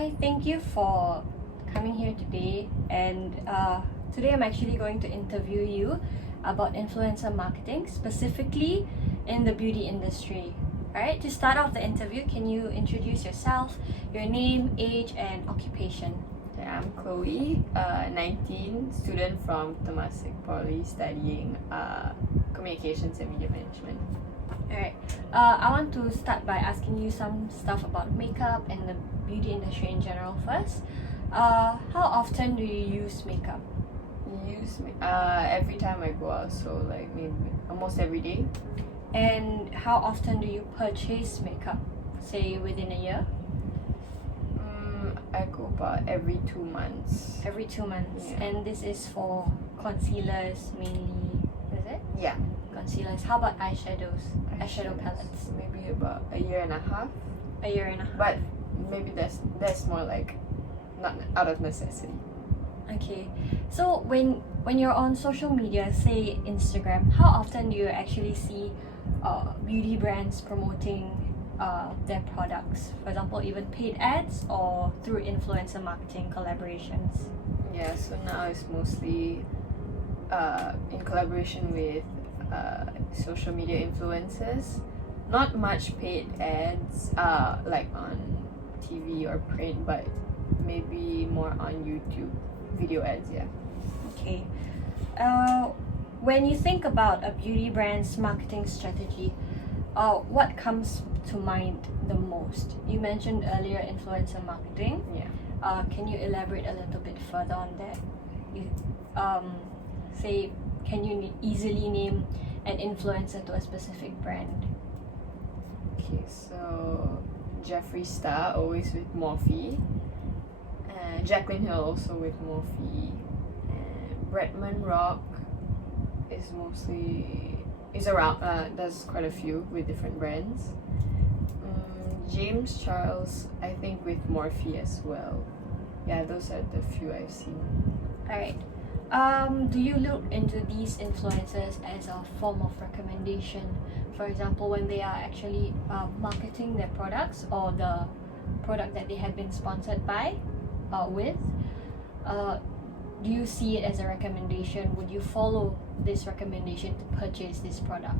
Hi, thank you for coming here today. And today I'm actually going to interview you about influencer marketing, specifically in the beauty industry. Alright, to start off the interview, can you introduce yourself, your name, age, and occupation? Yeah, I'm Chloe, 19, student from Temasek Poly, studying communications and media management. Alright, I want to start by asking you some stuff about makeup and the beauty industry in general first. How often do you use makeup? Every time I go out, so like maybe almost every day. And how often do you purchase makeup, say within a year? I go about every 2 months. Every 2 months. Yeah. And this is for concealers mainly, is it? Yeah. Concealers. How about eyeshadows? Eyeshadow palettes? Maybe about a year and a half. A year and a half. But maybe that's more like not out of necessity. Okay. So when you're on social media, say Instagram, how often do you actually see beauty brands promoting their products? For example, even paid ads or through influencer marketing collaborations? Yeah, so now it's mostly in collaboration with social media influencers. Not much paid ads like on TV or print, but maybe more on YouTube video ads. Yeah. Okay. When you think about a beauty brand's marketing strategy, what comes to mind the most? You mentioned earlier influencer marketing. Yeah. Can you elaborate a little bit further on that? Say, can you easily name an influencer to a specific brand? Okay, so Jeffree Star always with Morphe, and Jaclyn Hill also with Morphe, and Bretman Rock is around does quite a few with different brands. James Charles, I think with Morphe as well. Yeah, those are the few I've seen. Alright. Do you look into these influencers as a form of recommendation? For example, when they are actually marketing their products or the product that they have been sponsored by, with, do you see it as a recommendation? Would you follow this recommendation to purchase this product?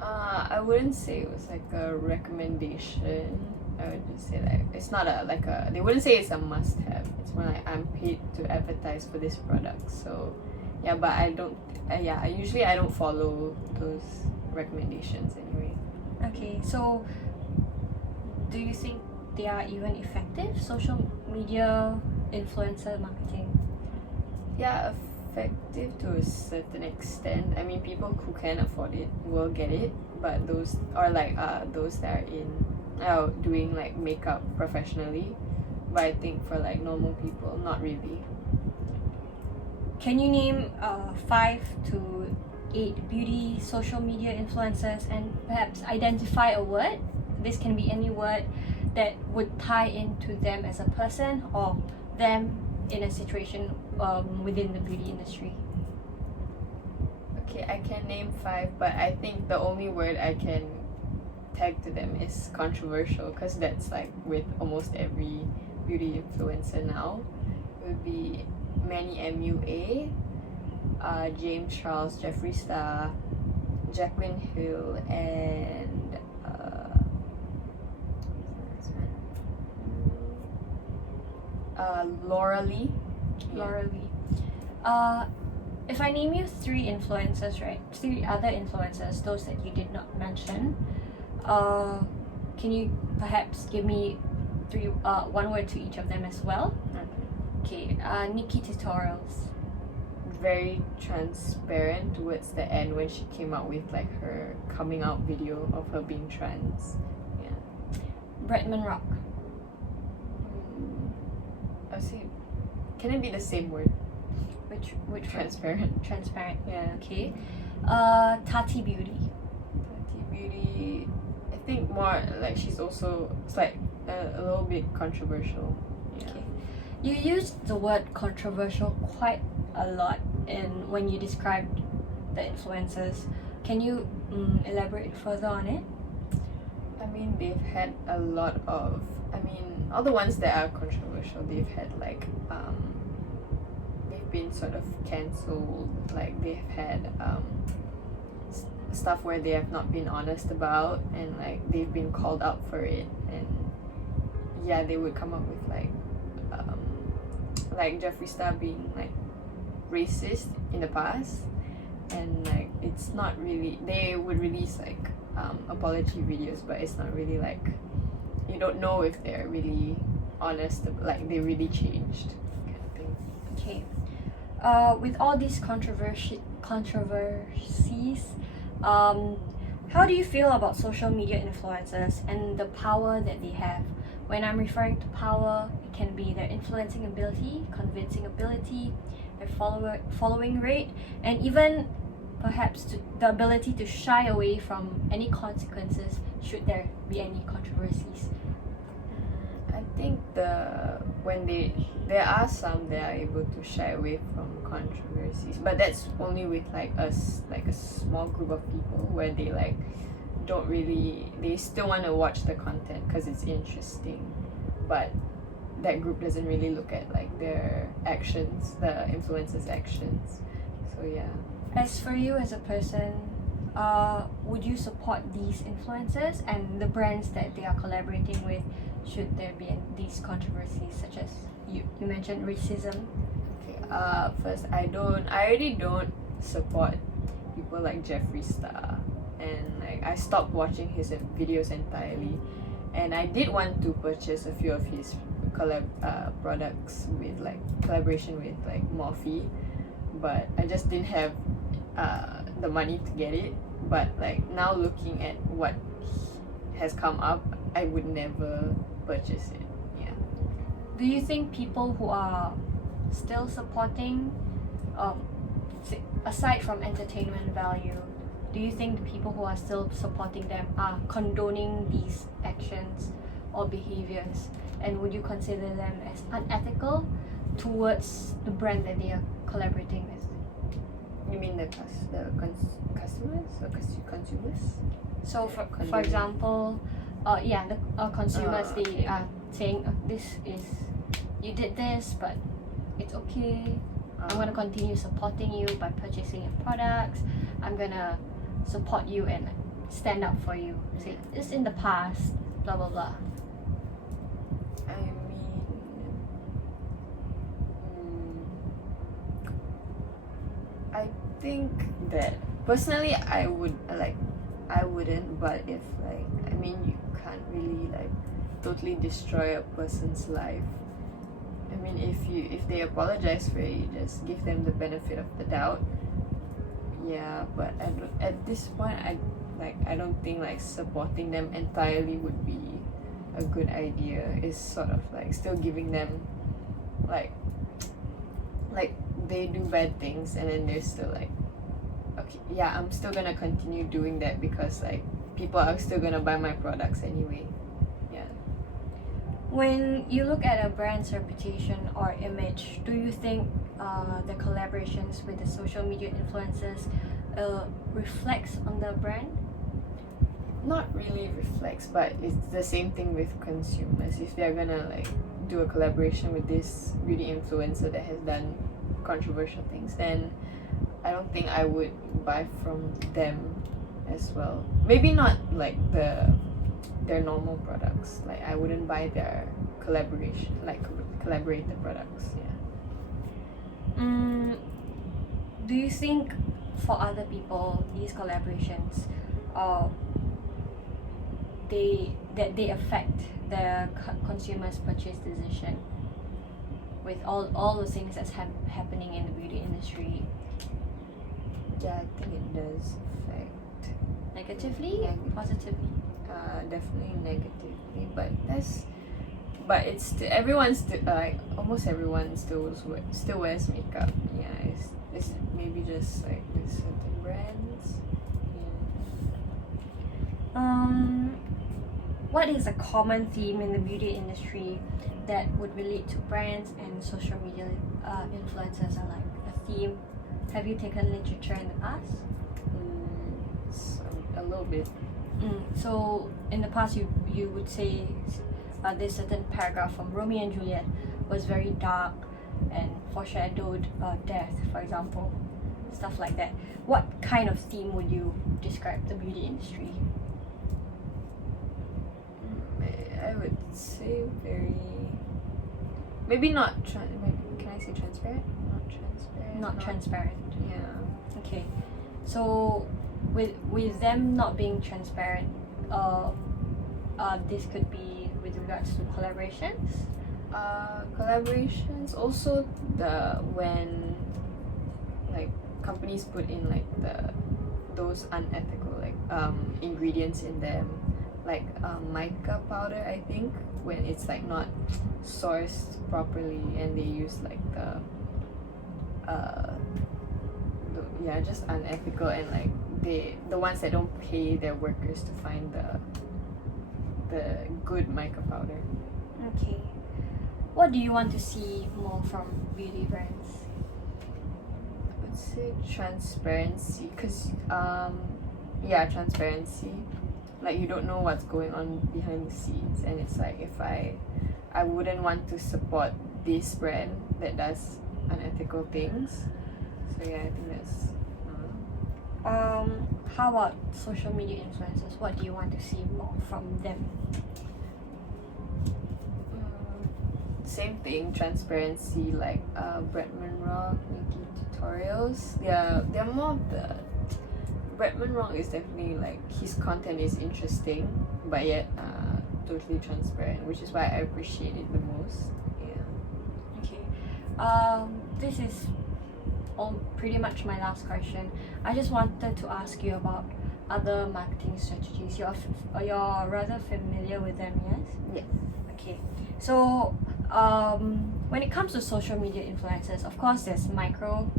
I wouldn't say it was like a recommendation. I would just say that it's not they wouldn't say it's a must-have. It's more like I'm paid to advertise for this product. So yeah, but I usually I don't follow those recommendations anyway. Okay, so do you think they are even effective, social media influencer marketing? Yeah, effective to a certain extent. I mean, people who can afford it will get it, but those are like those that are in doing like makeup professionally. But I think for like normal people, not really. Can you name 5 to 8 beauty social media influencers and perhaps identify a word? This can be any word that would tie into them as a person or them in a situation within the beauty industry. Okay, I can name 5, but I think the only word I can tag to them is controversial, because that's like with almost every beauty influencer now. It would be Manny MUA, James Charles, Jeffree Star, Jaclyn Hill, and Laura Lee. Laura Lee. If I name you 3 influencers, right? 3 other influencers, those that you did not mention, can you perhaps give me 1 word to each of them as well? Okay. Nikki Tutorials. Very transparent towards the end when she came out with like her coming out video of her being trans. Yeah. Bretman Rock. I'll say, can it be the same word? Which Transparent. word? Transparent. Yeah. Okay. Tati Beauty. Tati Beauty, I think more like she's also, it's like a little bit controversial. Yeah. Okay. You used the word controversial quite a lot when you described the influencers. Can you elaborate further on it? I mean, they've had a lot of I mean, all the ones that are controversial, they've had like they've been sort of cancelled. Like they've had stuff where they have not been honest about, and like they've been called out for it, and yeah, they would come up with like Jeffree Star being like racist in the past, and like it's not really, they would release like apology videos, but it's not really like, you don't know if they're really honest, like they really changed kind of thing. Okay. With all these controversies, how do you feel about social media influencers and the power that they have? When I'm referring to power, it can be their influencing ability, convincing ability, their following rate, and even perhaps the ability to shy away from any consequences should there be any controversies. I think there are some that are able to shy away from controversies, but that's only with like a small group of people where they like don't really, they still want to watch the content because it's interesting, but that group doesn't really look at like their actions, the influencers' actions. So yeah. As for you as a person, would you support these influencers and the brands that they are collaborating with should there be these controversies, such as you mentioned racism? Okay, first, I already don't support people like Jeffree Star, and like I stopped watching his videos entirely, and I did want to purchase a few of his products with like collaboration with like Morphe, but I just didn't have the money to get it. But like now looking at what has come up, I would never purchase it. Yeah. Do you think people who are still supporting, aside from entertainment value, do you think the people who are still supporting them are condoning these actions or behaviors, and would you consider them as unethical towards the brand that they are collaborating with? You mean the customers or consumers? So for example, the consumers, they are saying this is, you did this, but it's okay. I'm gonna continue supporting you by purchasing your products. I'm gonna support you and stand up for you. Say it's in the past, blah blah blah. I mean, I think that personally I wouldn't, but if like, I mean, you can't really like totally destroy a person's life. I mean, if they apologize for it, you just give them the benefit of the doubt. Yeah, but at this point, I don't think like supporting them entirely would be a good idea. It's sort of like still giving them like they do bad things, and then they're still like, okay, yeah, I'm still gonna continue doing that because like people are still gonna buy my products anyway. Yeah. When you look at a brand's reputation or image, do you think the collaborations with the social media influencers reflects on the brand? Not really reflects, but it's the same thing with consumers. If they're gonna like do a collaboration with this beauty influencer that has done controversial things, then I don't think I would buy from them as well. Maybe not like their normal products. Like I wouldn't buy their collaboration, like collaborated products. Yeah. Do you think for other people these collaborations, they affect the consumer's purchase decision with all the things that's happening in the beauty industry? Yeah, I think it does affect. Negatively? Positively? Definitely negatively, but it's like almost everyone still wears makeup. Yeah, it's maybe just like with certain brands. Yeah. What is a common theme in the beauty industry that would relate to brands and social media influencers are like a theme? Have you taken literature in the past? A little bit. So in the past, you would say this certain paragraph from Romeo and Juliet was very dark and foreshadowed death, for example, stuff like that. What kind of theme would you describe the beauty industry? I would say very, maybe not can I say transparent? Not transparent. Not transparent. Yeah. Okay, so with them not being transparent, this could be with regards to collaborations. Collaborations, also when like companies put in like those unethical ingredients in them, like mica powder, I think, when it's like not sourced properly and they use like just unethical, and like the ones that don't pay their workers to find the good mica powder. Okay, what do you want to see more from beauty brands? I would say transparency, because transparency, like you don't know what's going on behind the scenes, and it's like if I wouldn't want to support this brand that does unethical things. So yeah, I think that's how about social media influencers? What do you want to see more from them? Same thing, transparency, like Bretman Rock, Nikki tutorials. They're more of the Bretman Rock is definitely like his content is interesting, but yet totally transparent, which is why I appreciate it the most. Yeah. Okay. This is pretty much my last question. I just wanted to ask you about other marketing strategies. You're rather familiar with them, yes? Yes. Okay. So when it comes to social media influencers, of course there's micro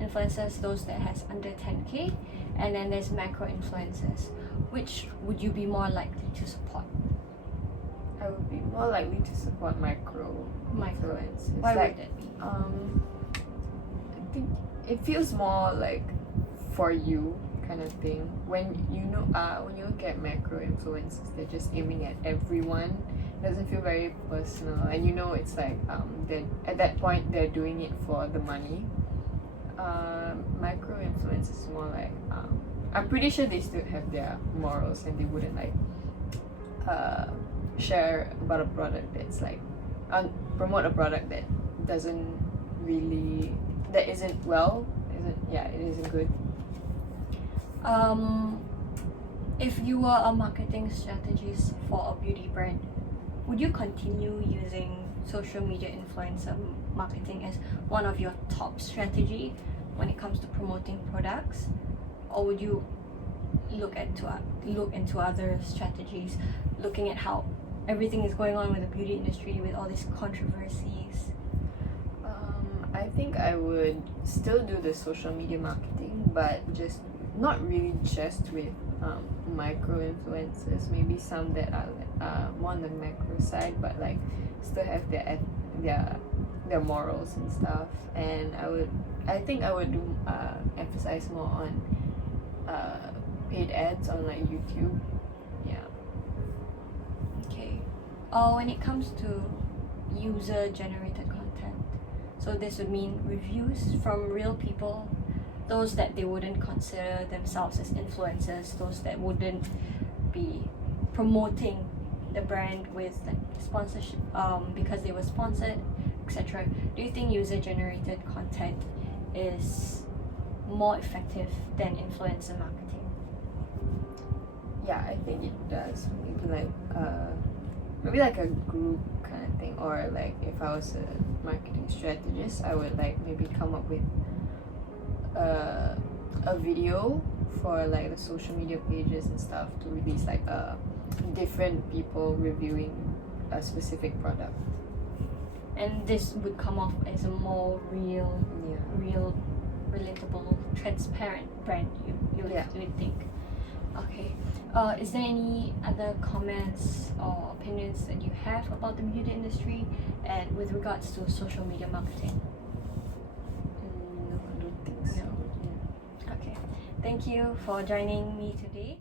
influencers, those that has under 10k, and then there's macro influencers. Which would you be more likely to support? I would be more likely to support micro influencers. Why like, would that be? I think it feels more like for you kind of thing. When when you look at macro influencers, they're just aiming at everyone. It doesn't feel very personal, and it's like at that point they're doing it for the money. Micro influencers is more like I'm pretty sure they still have their morals, and they wouldn't like share about a product that's like promote a product that isn't good. If you were a marketing strategist for a beauty brand, would you continue using social media influencer marketing as one of your top strategy when it comes to promoting products, or would you look into other strategies, looking at how everything is going on with the beauty industry with all these controversies? I think I would still do the social media marketing, but just not really just with micro influencers. Maybe some that are more on the macro side, but like still have their morals and stuff. And I think I would do emphasize more on paid ads on like YouTube. Yeah. Okay. When it comes to user generated content, so this would mean reviews from real people, those that they wouldn't consider themselves as influencers, those that wouldn't be promoting the brand with like sponsorship because they were sponsored, etc. Do you think user generated content is more effective than influencer marketing? Yeah, I think it does. Maybe like a group kind of thing, or like if I was a marketing strategist, I would like maybe come up with a video for like the social media pages and stuff to release like different people reviewing a specific product. And this would come off as a more real, relatable, transparent brand, you would think. Okay. Is there any other comments or opinions that you have about the beauty industry and with regards to social media marketing? No, I don't think so. No. Okay. Thank you for joining me today.